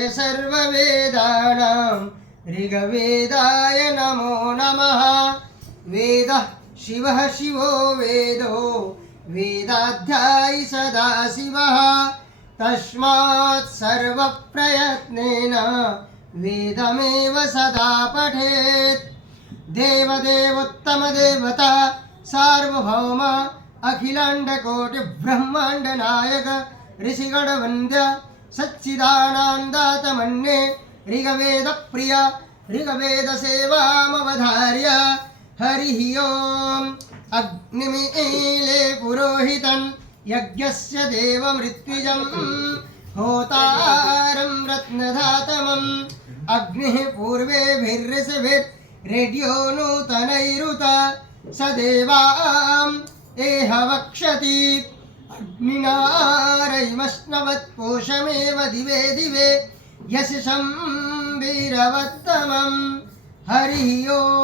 सर्ववेदानां ऋग्वेदाय नमो नमः। वेदः शिवः शिवो वेदो वेदाध्यायी सदाशिवः। तस्मात् सर्वप्रयत्नेन वेदमेव सदा पठेत्। देवदेवोत्तमदेवता सार्वभौम अखिलाण्डकोटिब्रह्माण्डनायक ऋषिगणवन्द्य सच्चिदानन्दातमन्ये ऋग्वेदप्रिय ऋग्वेदसेवामवधार्य हरिः ओम्। अग्निमीले पुरोहितं यज्ञस्य देवमृत्युजं होतारं रत्नधातमम्। अग्निः पूर्वेभिर्ऋषिभिर्रेड्यो नूतनैरुत स देवाम् एह वक्षति। अग्निनारैमश्नवत्पोषमेव दिवे दिवे यशसं वीरवत्तमम्। हरिः ओम्।